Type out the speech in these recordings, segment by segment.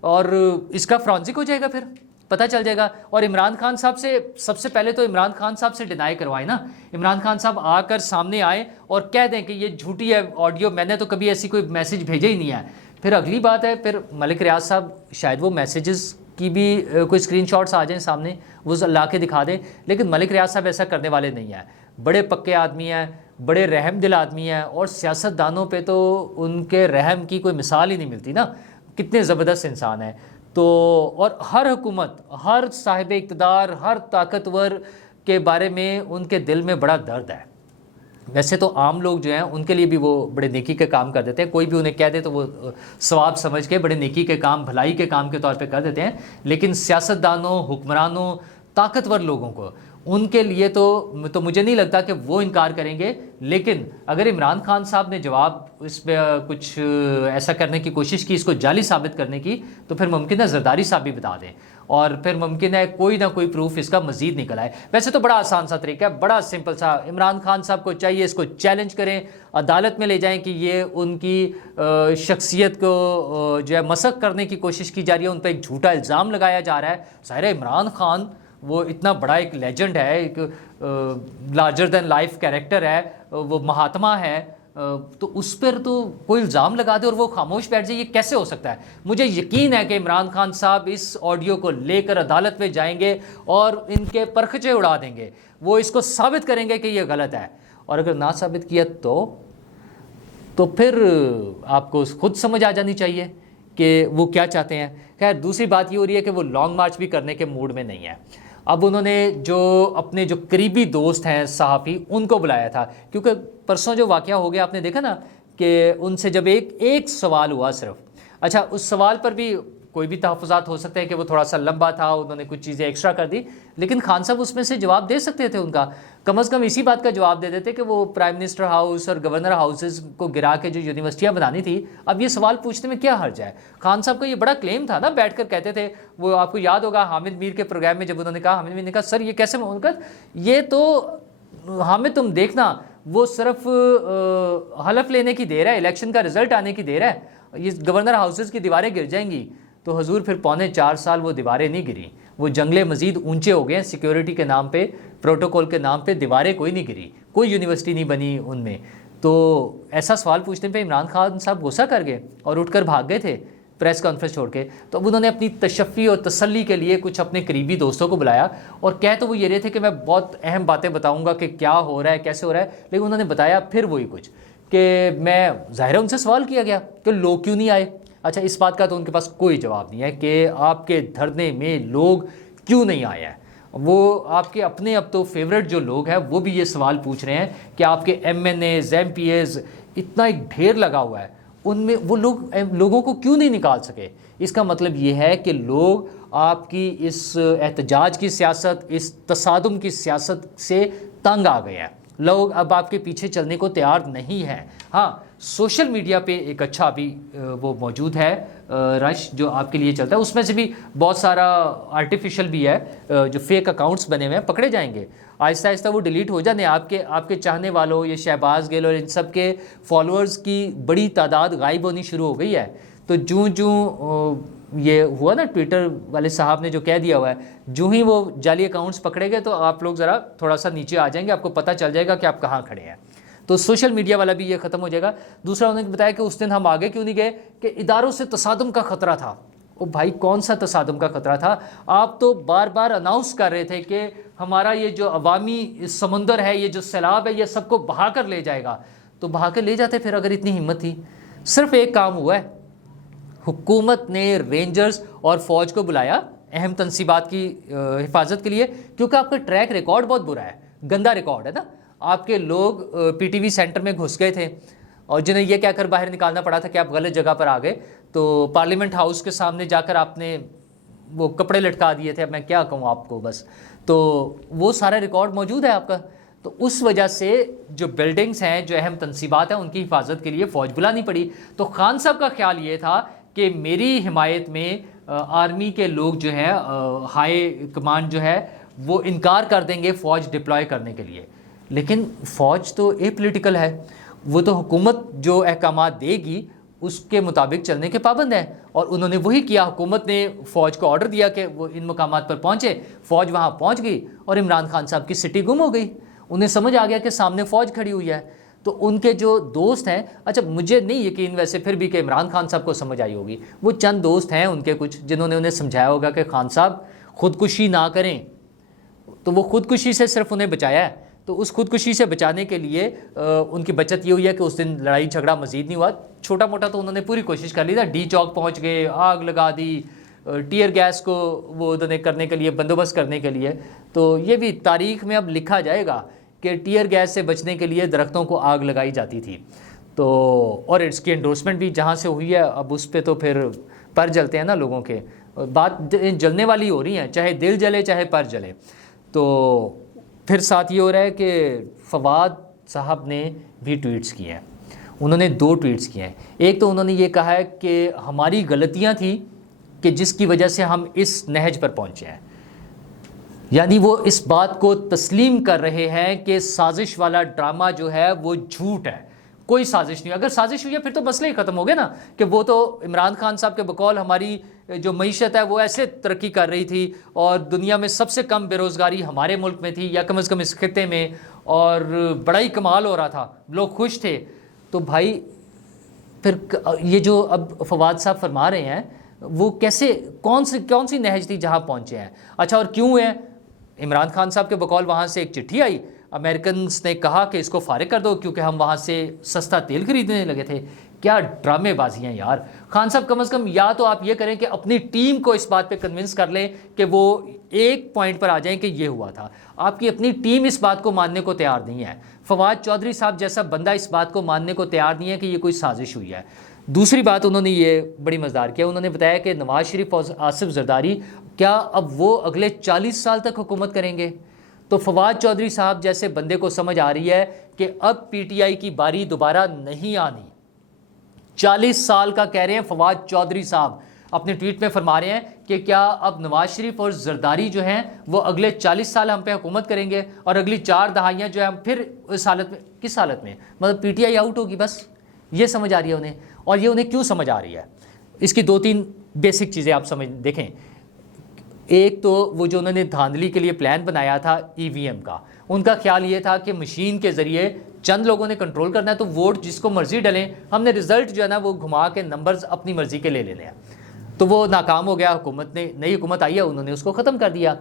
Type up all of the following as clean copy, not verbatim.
اور اس کا فرانسک ہو جائے گا، پھر پتہ چل جائے گا. اور عمران خان صاحب سے سب سے پہلے تو عمران خان صاحب سے ڈینائی کروائیں نا. عمران خان صاحب آ کر سامنے آئیں اور کہہ دیں کہ یہ جھوٹی ہے آڈیو، میں نے تو کبھی ایسی کوئی میسج بھیجا ہی نہیں ہے. پھر اگلی بات ہے، پھر ملک ریاض صاحب شاید وہ میسیجز کی بھی کوئی اسکرین شاٹس آ جائیں سامنے، وہ لا کے دکھا دیں. لیکن ملک ریاض صاحب ایسا کرنے والے نہیں ہیں. بڑے پکے آدمی ہیں، بڑے رحم دل آدمی ہیں، اور سیاست دانوں پہ تو ان کے رحم کی کوئی مثال ہی نہیں ملتی نا. کتنے زبردست انسان ہیں. تو اور ہر حکومت، ہر صاحب اقتدار، ہر طاقتور کے بارے میں ان کے دل میں بڑا درد ہے. ویسے تو عام لوگ جو ہیں ان کے لیے بھی وہ بڑے نیکی کے کام کر دیتے ہیں. کوئی بھی انہیں کہہ دے تو وہ ثواب سمجھ کے بڑے نیکی کے کام، بھلائی کے کام کے طور پہ کر دیتے ہیں. لیکن سیاستدانوں، حکمرانوں، طاقتور لوگوں کو، ان کے لیے تو مجھے نہیں لگتا کہ وہ انکار کریں گے. لیکن اگر عمران خان صاحب نے جواب اس پہ کچھ ایسا کرنے کی کوشش کی، اس کو جعلی ثابت کرنے کی، تو پھر ممکن ہے زرداری صاحب بھی بتا دیں، اور پھر ممکن ہے کوئی نہ کوئی پروف اس کا مزید نکل آئے. ویسے تو بڑا آسان سا طریقہ ہے، بڑا سمپل سا. عمران خان صاحب کو چاہیے اس کو چیلنج کریں، عدالت میں لے جائیں کہ یہ ان کی شخصیت کو جو ہے مسخ کرنے کی کوشش کی جا رہی ہے، ان پہ ایک جھوٹا الزام لگایا جا رہا ہے. ظاہر ہے عمران خان وہ اتنا بڑا ایک لیجنڈ ہے، ایک لارجر دین لائف کیریکٹر ہے، وہ مہاتما ہے، تو اس پر تو کوئی الزام لگا دے اور وہ خاموش بیٹھ جائے، یہ کیسے ہو سکتا ہے؟ مجھے یقین ہے کہ عمران خان صاحب اس آڈیو کو لے کر عدالت میں جائیں گے اور ان کے پرخچے اڑا دیں گے. وہ اس کو ثابت کریں گے کہ یہ غلط ہے، اور اگر نہ ثابت کیا تو پھر آپ کو خود سمجھ آ جانی چاہیے کہ وہ کیا چاہتے ہیں. خیر دوسری بات یہ ہو رہی ہے کہ وہ لانگ مارچ بھی کرنے کے موڈ میں نہیں ہے. اب انہوں نے جو اپنے جو قریبی دوست ہیں صحافی، ان کو بلایا تھا، کیونکہ پرسوں جو واقعہ ہو گیا آپ نے دیکھا نا کہ ان سے جب ایک سوال ہوا صرف، اچھا اس سوال پر بھی کوئی بھی تحفظات ہو سکتے ہیں کہ وہ تھوڑا سا لمبا تھا، انہوں نے کچھ چیزیں ایکسٹرا کر دی، لیکن خان صاحب اس میں سے جواب دے سکتے تھے. ان کا کم از کم اسی بات کا جواب دے دیتے کہ وہ پرائم منسٹر ہاؤس اور گورنر ہاؤسز کو گرا کے جو یونیورسٹیاں بنانی تھی، اب یہ سوال پوچھنے میں کیا حرج ہے؟ خان صاحب کا یہ بڑا کلیم تھا نا، بیٹھ کر کہتے تھے، وہ آپ کو یاد ہوگا حامد میر کے پروگرام میں جب انہوں نے کہا، حامد میر نے کہا سر یہ کیسے ممکن، یہ تو حامد تم دیکھنا وہ صرف حلف لینے کی دیر ہے، الیکشن کا رزلٹ آنے کی دیر ہے، یہ گورنر ہاؤسز کی دیواریں گر جائیں گی. تو حضور پھر 4.25 سال وہ دیواریں نہیں گری، وہ جنگلے مزید اونچے ہو گئے ہیں، سیکیورٹی کے نام پہ، پروٹوکول کے نام پہ دیواریں کوئی نہیں گری، کوئی یونیورسٹی نہیں بنی ان میں. تو ایسا سوال پوچھنے پہ عمران خان صاحب غصہ کر گئے اور اٹھ کر بھاگ گئے تھے پریس کانفرنس چھوڑ کے. تو اب انہوں نے اپنی تشفی اور تسلی کے لیے کچھ اپنے قریبی دوستوں کو بلایا، اور کہہ تو وہ یہ رہے تھے کہ میں بہت اہم باتیں بتاؤں گا کہ کیا ہو رہا ہے، کیسے ہو رہا ہے، لیکن انہوں نے بتایا پھر وہی کچھ کہ میں ظاہر ان سے سوال کیا گیا کہ لوگ کیوں نہیں آئے. اچھا اس بات کا تو ان کے پاس کوئی جواب نہیں ہے کہ آپ کے دھرنے میں لوگ کیوں نہیں آئے ہیں. وہ آپ کے اپنے اب تو فیوریٹ جو لوگ ہیں وہ بھی یہ سوال پوچھ رہے ہیں کہ آپ کے M N As, M P As, اتنا ایک ڈھیر لگا ہوا ہے، ان میں وہ لوگوں کو کیوں نہیں نکال سکے. اس کا مطلب یہ ہے کہ لوگ آپ کی اس احتجاج کی سیاست، اس تصادم کی سیاست سے تنگ آ گئے ہیں. لوگ اب آپ کے پیچھے چلنے کو تیار نہیں ہیں. ہاں سوشل میڈیا پہ ایک اچھا ابھی وہ موجود ہے رش جو آپ کے لیے چلتا ہے، اس میں سے بھی بہت سارا آرٹیفیشل بھی ہے، جو فیک اکاؤنٹس بنے ہوئے ہیں پکڑے جائیں گے، آہستہ آہستہ وہ ڈیلیٹ ہو جانے. آپ کے چاہنے والوں، یہ شہباز گل اور ان سب کے فالوورز کی بڑی تعداد غائب ہونی شروع ہو گئی ہے. تو جوں یہ ہوا نا، ٹویٹر والے صاحب نے جو کہہ دیا ہوا ہے، جو ہی وہ جعلی اکاؤنٹس پکڑے گئے تو آپ لوگ ذرا تھوڑا سا نیچے آ جائیں گے، آپ کو پتہ چل جائے گا کہ آپ کہاں کھڑے ہیں. تو سوشل میڈیا والا بھی یہ ختم ہو جائے گا. دوسرا انہوں نے بتایا کہ اس دن ہم آگے کیوں نہیں گئے کہ اداروں سے تصادم کا خطرہ تھا. او بھائی کون سا تصادم کا خطرہ تھا؟ آپ تو بار بار اناؤنس کر رہے تھے کہ ہمارا یہ جو عوامی سمندر ہے، یہ جو سیلاب ہے، یہ سب کو بہا کر لے جائے گا. تو بہا کر لے جاتے پھر اگر اتنی ہمت تھی. صرف ایک کام ہوا ہے، حکومت نے رینجرز اور فوج کو بلایا اہم تنصیبات کی حفاظت کے لیے، کیونکہ آپ کا ٹریک ریکارڈ بہت برا ہے، گندا ریکارڈ ہے نا. آپ کے لوگ پی ٹی وی سینٹر میں گھس گئے تھے اور جنہیں یہ کہہ کر باہر نکالنا پڑا تھا کہ آپ غلط جگہ پر آ گئے. تو پارلیمنٹ ہاؤس کے سامنے جا کر آپ نے وہ کپڑے لٹکا دیے تھے، اب میں کیا کہوں آپ کو بس. تو وہ سارا ریکارڈ موجود ہے آپ کا. تو اس وجہ سے جو بلڈنگز ہیں، جو اہم تنصیبات ہیں، ان کی حفاظت کے لیے فوج بلانی پڑی. تو خان صاحب کا خیال یہ تھا کہ میری حمایت میں آرمی کے لوگ جو ہیں، ہائی کمانڈ جو ہے وہ انکار کر دیں گے فوج ڈپلوائے کرنے کے لیے. لیکن فوج تو اے پولیٹیکل ہے، وہ تو حکومت جو احکامات دے گی اس کے مطابق چلنے کے پابند ہیں، اور انہوں نے وہی کیا۔ حکومت نے فوج کو آرڈر دیا کہ وہ ان مقامات پر پہنچے، فوج وہاں پہنچ گئی اور عمران خان صاحب کی سٹی گم ہو گئی۔ انہیں سمجھ آ گیا کہ سامنے فوج کھڑی ہوئی ہے۔ تو ان کے جو دوست ہیں، اچھا مجھے نہیں یقین ویسے پھر بھی کہ عمران خان صاحب کو سمجھ آئی ہوگی، وہ چند دوست ہیں ان کے کچھ جنہوں نے انہیں سمجھایا ہوگا کہ خان صاحب خودکشی نہ کریں، تو وہ خودکشی سے صرف انہیں بچایا ہے۔ تو اس خودکشی سے بچانے کے لیے ان کی بچت یہ ہوئی ہے کہ اس دن لڑائی جھگڑا مزید نہیں ہوا، چھوٹا موٹا تو انہوں نے پوری کوشش کر لی تھا، ڈی چوک پہنچ گئے، آگ لگا دی، ٹیئر گیس کو وہ انہوں نے کرنے کے لیے بندوبست کرنے کے لیے۔ تو یہ بھی تاریخ میں اب لکھا جائے گا کہ ٹیئر گیس سے بچنے کے لیے درختوں کو آگ لگائی جاتی تھی۔ تو اور اس کی انڈورسمنٹ بھی جہاں سے ہوئی ہے، اب اس پہ تو پھر پر جلتے ہیں نا لوگوں کے، بات جلنے والی ہو رہی ہیں، چاہے دل جلے چاہے پر جلے۔ تو پھر ساتھ یہ ہو رہا ہے کہ فواد صاحب نے بھی ٹویٹس کیے ہیں، انہوں نے 2 ٹویٹس کیے ہیں۔ ایک تو انہوں نے یہ کہا ہے کہ ہماری غلطیاں تھیں کہ جس کی وجہ سے ہم اس نہج پر پہنچے ہیں، یعنی وہ اس بات کو تسلیم کر رہے ہیں کہ سازش والا ڈرامہ جو ہے وہ جھوٹ ہے، کوئی سازش نہیں۔ اگر سازش ہوئی ہے پھر تو مسئلہ ہی ختم ہو گیا نا، کہ وہ تو عمران خان صاحب کے بقول ہماری جو معیشت ہے وہ ایسے ترقی کر رہی تھی اور دنیا میں سب سے کم بے روزگاری ہمارے ملک میں تھی، یا کم از کم اس خطے میں، اور بڑا ہی کمال ہو رہا تھا، لوگ خوش تھے۔ تو بھائی پھر یہ جو اب فواد صاحب فرما رہے ہیں وہ کیسے، کون سی نہج تھی جہاں پہنچے ہیں؟ اچھا اور کیوں ہے؟ عمران خان صاحب کے بقول وہاں سے ایک چٹھی آئی، امریکنز نے کہا کہ اس کو فارغ کر دو کیونکہ ہم وہاں سے سستا تیل خریدنے لگے تھے۔ کیا ڈرامے بازی ہیں یار! خان صاحب کم از کم یا تو آپ یہ کریں کہ اپنی ٹیم کو اس بات پہ کنونس کر لیں کہ وہ ایک پوائنٹ پر آ جائیں کہ یہ ہوا تھا۔ آپ کی اپنی ٹیم اس بات کو ماننے کو تیار نہیں ہے، فواد چودھری صاحب جیسا بندہ اس بات کو ماننے کو تیار نہیں ہے کہ یہ کوئی سازش ہوئی ہے۔ دوسری بات انہوں نے یہ بڑی مزدار کیا، انہوں نے بتایا کہ نواز شریف اور آصف زرداری کیا اب وہ اگلے 40 سال تک حکومت کریں گے؟ تو فواد چودھری صاحب جیسے بندے کو سمجھ آ رہی ہے کہ اب پی ٹی آئی کی باری دوبارہ نہیں آنی۔ 40 سال کا کہہ رہے ہیں فواد چودھری صاحب، اپنے ٹویٹ میں فرما رہے ہیں کہ کیا اب نواز شریف اور زرداری جو ہیں وہ اگلے 40 سال ہم پہ حکومت کریں گے، اور اگلی 4 دہائیاں جو ہیں ہم پھر اس حالت میں، کس حالت میں، مطلب پی ٹی آئی آؤٹ ہوگی، بس یہ سمجھ آ رہی ہے انہیں۔ اور یہ انہیں کیوں سمجھ آ رہی ہے؟ اس کی 2-3 بیسک چیزیں آپ سمجھ دیکھیں۔ ایک تو وہ جو انہوں نے دھاندلی کے لیے پلان بنایا تھا ای وی ایم کا، ان کا خیال یہ تھا کہ مشین کے ذریعے چند لوگوں نے کنٹرول کرنا ہے تو ووٹ جس کو مرضی ڈلیں، ہم نے رزلٹ جو ہے نا وہ گھما کے نمبرز اپنی مرضی کے لے لینے ہیں۔ تو وہ ناکام ہو گیا، حکومت نے، نئی حکومت آئی ہے، انہوں نے اس کو ختم کر دیا۔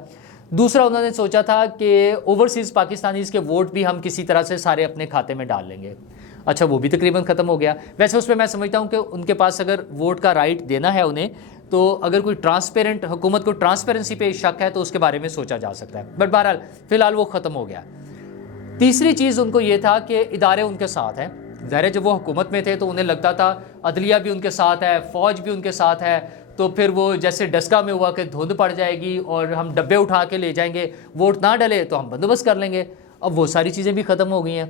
دوسرا انہوں نے سوچا تھا کہ اوورسیز پاکستانیز کے ووٹ بھی ہم کسی طرح سے سارے اپنے کھاتے میں ڈال لیں گے۔ اچھا وہ بھی تقریباً ختم ہو گیا۔ ویسے اس پہ میں سمجھتا ہوں کہ ان کے پاس اگر ووٹ کا رائٹ دینا ہے انہیں، تو اگر کوئی ٹرانسپیرنٹ، حکومت کو ٹرانسپیرنسی پہ شک ہے تو اس کے بارے میں سوچا جا سکتا ہے، بٹ بہرحال فی الحال وہ ختم ہو گیا۔ تیسری چیز ان کو یہ تھا کہ ادارے ان کے ساتھ ہیں، ظاہر ہے جب وہ حکومت میں تھے تو انہیں لگتا تھا عدلیہ بھی ان کے ساتھ ہے، فوج بھی ان کے ساتھ ہے، تو پھر وہ جیسے ڈسکا میں ہوا کہ دھند پڑ جائے گی اور ہم ڈبے اٹھا کے لے جائیں گے، ووٹ نہ ڈلے تو ہم بندوبست کر لیں گے۔ اب وہ ساری چیزیں بھی ختم ہو گئی ہیں۔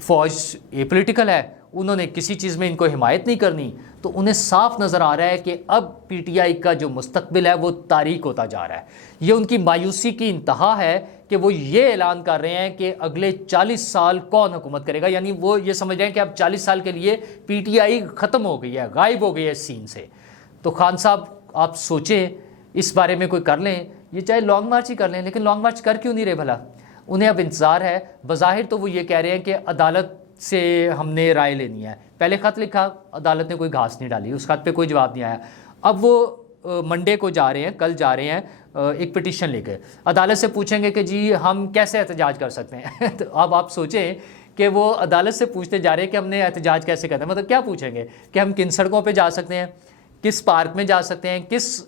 فوج اے پولیٹیکل ہے، انہوں نے کسی چیز میں ان کو حمایت نہیں کرنی، تو انہیں صاف نظر آ رہا ہے کہ اب پی ٹی آئی کا جو مستقبل ہے وہ تاریک ہوتا جا رہا ہے۔ یہ ان کی مایوسی کی انتہا ہے کہ وہ یہ اعلان کر رہے ہیں کہ اگلے 40 سال کون حکومت کرے گا، یعنی وہ یہ سمجھ رہے ہیں کہ اب 40 سال کے لیے پی ٹی آئی ختم ہو گئی ہے، غائب ہو گئی ہے اس سین سے۔ تو خان صاحب آپ سوچیں اس بارے میں کوئی کر لیں، یہ چاہے لانگ مارچ ہی کر لیں، لیکن لانگ مارچ کر کیوں نہیں رہے بھلا؟ انہیں اب انتظار ہے۔ بظاہر تو وہ یہ کہہ رہے ہیں کہ عدالت سے ہم نے رائے لینی ہے، پہلے خط لکھا، عدالت نے کوئی گھاس نہیں ڈالی، اس خط پہ کوئی جواب نہیں آیا۔ اب وہ منڈے کو جا رہے ہیں، کل جا رہے ہیں ایک پٹیشن لے کے، عدالت سے پوچھیں گے کہ جی ہم کیسے احتجاج کر سکتے ہیں۔ تو اب آپ سوچیں کہ وہ عدالت سے پوچھتے جا رہے ہیں کہ ہم نے احتجاج کیسے کرنا ہے، مطلب کیا پوچھیں گے کہ ہم کن سڑکوں پہ جا سکتے ہیں، کس پارک میں جا سکتے ہیں، کس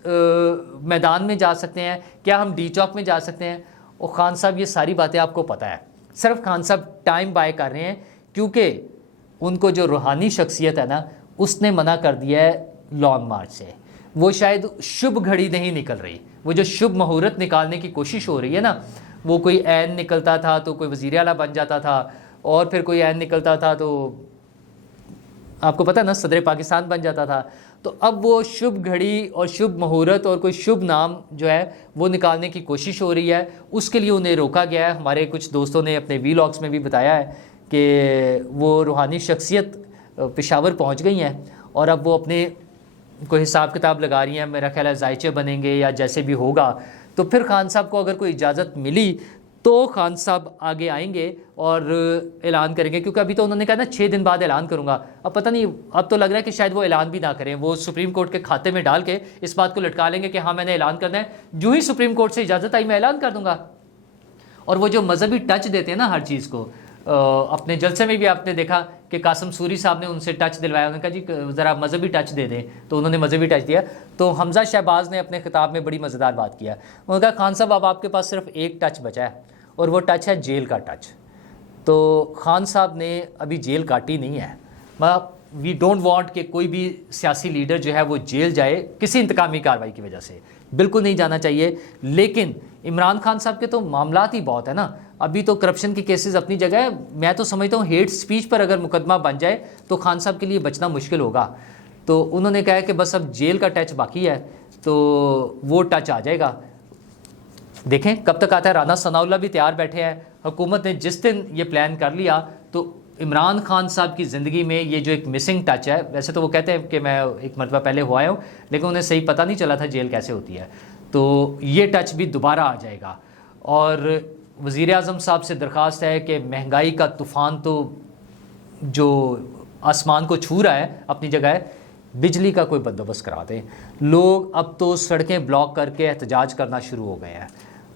میدان میں جا سکتے ہیں، کیا ہم ڈی چوک میں جا سکتے ہیں؟ اور خان صاحب یہ ساری باتیں آپ کو پتہ ہے، صرف خان صاحب ٹائم بائی کر رہے ہیں کیونکہ ان کو جو روحانی شخصیت ہے نا اس نے منع کر دیا ہے لانگ مارچ سے۔ وہ شاید شبھ گھڑی نہیں نکل رہی، وہ جو شبھ مہورت نکالنے کی کوشش ہو رہی ہے نا، وہ کوئی عین نکلتا تھا تو کوئی وزیر اعلیٰ بن جاتا تھا، اور پھر کوئی عین نکلتا تھا تو آپ کو پتہ نا صدر پاکستان بن جاتا تھا۔ تو اب وہ شبھ گھڑی اور شبھ مہورت اور کوئی شبھ نام جو ہے وہ نکالنے کی کوشش ہو رہی ہے، اس کے لیے انہیں روکا گیا ہے۔ ہمارے کچھ دوستوں نے اپنے وی لاگس میں بھی بتایا ہے کہ وہ روحانی شخصیت پشاور پہنچ گئی ہیں اور اب وہ اپنے کوئی حساب کتاب لگا رہی ہیں، میرا خیال ہے ذائچے بنیں گے یا جیسے بھی ہوگا. تو پھر خان صاحب کو اگر کوئی اجازت ملی تو خان صاحب آگے آئیں گے اور اعلان کریں گے، کیونکہ ابھی تو انہوں نے کہا نا 6 دن بعد اعلان کروں گا. اب پتہ نہیں، اب تو لگ رہا ہے کہ شاید وہ اعلان بھی نہ کریں، وہ سپریم کورٹ کے کھاتے میں ڈال کے اس بات کو لٹکا لیں گے کہ ہاں میں نے اعلان کرنا ہے، جو ہی سپریم کورٹ سے اجازت آئی میں اعلان کر دوں گا. اور وہ جو مذہبی ٹچ دیتے ہیں نا ہر چیز کو، اپنے جلسے میں بھی آپ نے دیکھا کہ قاسم سوری صاحب نے ان سے ٹچ دلوایا، انہوں نے کہا جی ذرا مذہبی ٹچ دے دیں، تو انہوں نے مذہبی ٹچ دیا. تو حمزہ شہباز نے اپنے خطاب میں بڑی مزیدار بات کیا، انہوں نے کہا خان صاحب اب آپ کے پاس صرف ایک ٹچ بچا ہے اور وہ ٹچ ہے جیل کا ٹچ. تو خان صاحب نے ابھی جیل کاٹی نہیں ہے. وی ڈونٹ وانٹ کہ کوئی بھی سیاسی لیڈر جو ہے وہ جیل جائے کسی انتقامی کارروائی کی وجہ سے، بالکل نہیں جانا چاہیے. لیکن عمران خان صاحب کے تو معاملات ہی بہت ہے نا. ابھی تو کرپشن کے کیسز اپنی جگہ ہے، میں تو سمجھتا ہوں ہیٹ سپیچ پر اگر مقدمہ بن جائے تو خان صاحب کے لیے بچنا مشکل ہوگا. تو انہوں نے کہا کہ بس اب جیل کا ٹچ باقی ہے تو وہ ٹچ آ جائے گا. دیکھیں کب تک آتا ہے. رانا ثناء اللہ بھی تیار بیٹھے ہیں. حکومت نے جس دن یہ پلان کر لیا تو عمران خان صاحب کی زندگی میں یہ جو ایک مسنگ ٹچ ہے، ویسے تو وہ کہتے ہیں کہ میں ایک مرتبہ پہلے ہوا ہوں لیکن انہیں صحیح پتہ نہیں چلا تھا جیل کیسے ہوتی ہے، تو یہ ٹچ بھی دوبارہ آ جائے گا. اور وزیر اعظم صاحب سے درخواست ہے کہ مہنگائی کا طوفان تو جو آسمان کو چھو رہا ہے اپنی جگہ ہے، بجلی کا کوئی بندوبست کرا دیں. لوگ اب تو سڑکیں بلاک کر کے احتجاج کرنا شروع ہو گئے ہیں،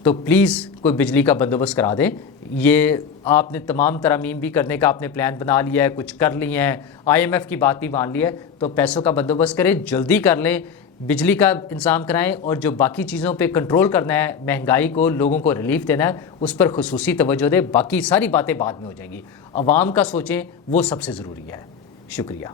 تو پلیز کوئی بجلی کا بندوبست کرا دیں. یہ آپ نے تمام ترامیم بھی کرنے کا آپ نے پلان بنا لیا ہے، کچھ کر لی ہیں، IMF کی بات بھی مان لی ہے، تو پیسوں کا بندوبست کریں، جلدی کر لیں، بجلی کا انتظام کرائیں. اور جو باقی چیزوں پہ کنٹرول کرنا ہے، مہنگائی کو، لوگوں کو ریلیف دینا ہے، اس پر خصوصی توجہ دیں. باقی ساری باتیں بعد میں ہو جائیں گی. عوام کا سوچیں، وہ سب سے ضروری ہے. شکریہ.